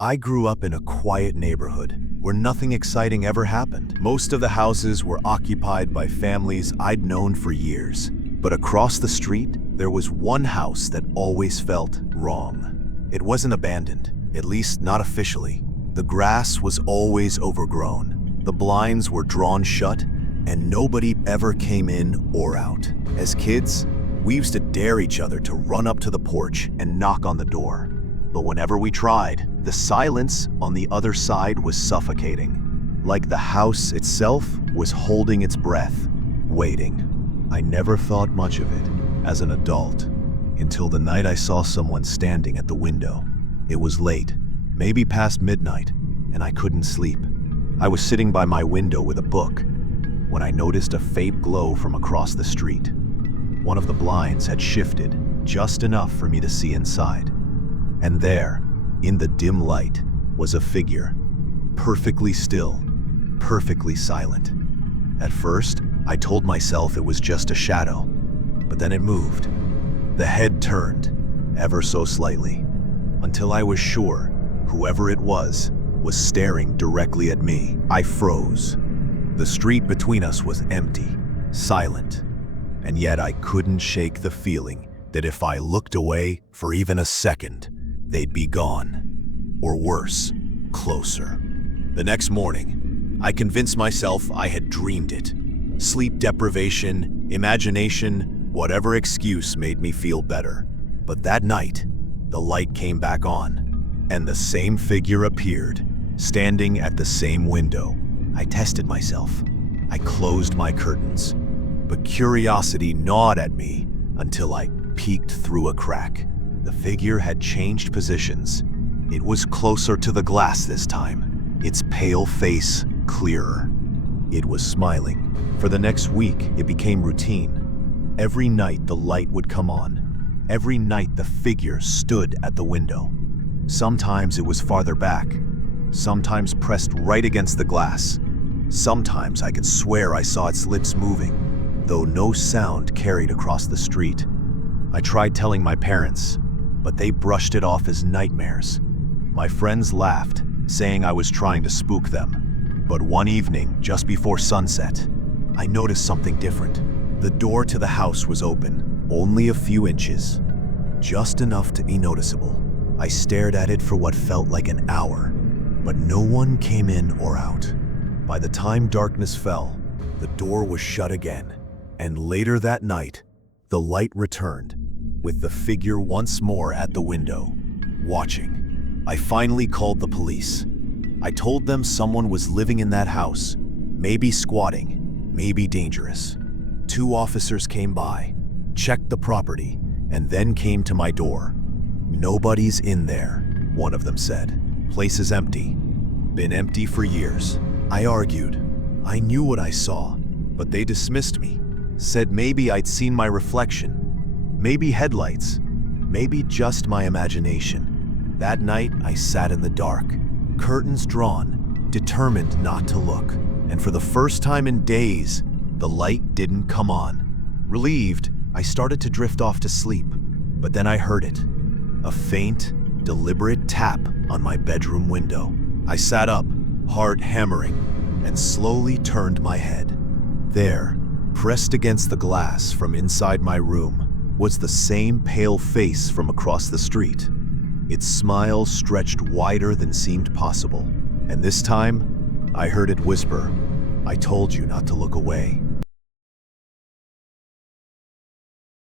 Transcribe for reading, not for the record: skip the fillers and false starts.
I grew up in a quiet neighborhood where nothing exciting ever happened. Most of the houses were occupied by families I'd known for years. But across the street, there was one house that always felt wrong. It wasn't abandoned, at least not officially. The grass was always overgrown. The blinds were drawn shut, and nobody ever came in or out. As kids, we used to dare each other to run up to the porch and knock on the door. But whenever we tried, the silence on the other side was suffocating. Like the house itself was holding its breath, waiting. I never thought much of it as an adult, until the night I saw someone standing at the window. It was late, maybe past midnight, and I couldn't sleep. I was sitting by my window with a book when I noticed a faint glow from across the street. One of the blinds had shifted just enough for me to see inside. And there, in the dim light, was a figure, perfectly still, perfectly silent. At first, I told myself it was just a shadow, but then it moved. The head turned, ever so slightly, until I was sure whoever it was staring directly at me. I froze. The street between us was empty, silent, and yet I couldn't shake the feeling that if I looked away for even a second, they'd be gone. Or worse, closer. The next morning, I convinced myself I had dreamed it. Sleep deprivation, imagination, whatever excuse made me feel better. But that night, the light came back on, and the same figure appeared, standing at the same window. I tested myself. I closed my curtains, but curiosity gnawed at me until I peeked through a crack. The figure had changed positions. It was closer to the glass this time, its pale face clearer. It was smiling. For the next week, it became routine. Every night the light would come on. Every night the figure stood at the window. Sometimes it was farther back, sometimes pressed right against the glass. Sometimes I could swear I saw its lips moving, though no sound carried across the street. I tried telling my parents, but they brushed it off as nightmares. My friends laughed, saying I was trying to spook them. But one evening, just before sunset, I noticed something different. The door to the house was open, only a few inches, just enough to be noticeable. I stared at it for what felt like an hour, but no one came in or out. By the time darkness fell, the door was shut again, and later that night, the light returned, with the figure once more at the window, watching. I finally called the police. I told them someone was living in that house, maybe squatting, maybe dangerous. 2 officers came by, checked the property, and then came to my door. "Nobody's in there," one of them said. "Place is empty. Been empty for years." I argued. I knew what I saw, but they dismissed me. Said maybe I'd seen my reflection. Maybe headlights. Maybe just my imagination. That night, I sat in the dark, curtains drawn, determined not to look. And for the first time in days, the light didn't come on. Relieved, I started to drift off to sleep. But then I heard it. A faint, deliberate tap on my bedroom window. I sat up, heart hammering, and slowly turned my head. There, pressed against the glass from inside my room, was the same pale face from across the street. Its smile stretched wider than seemed possible. And this time, I heard it whisper, "I told you not to look away."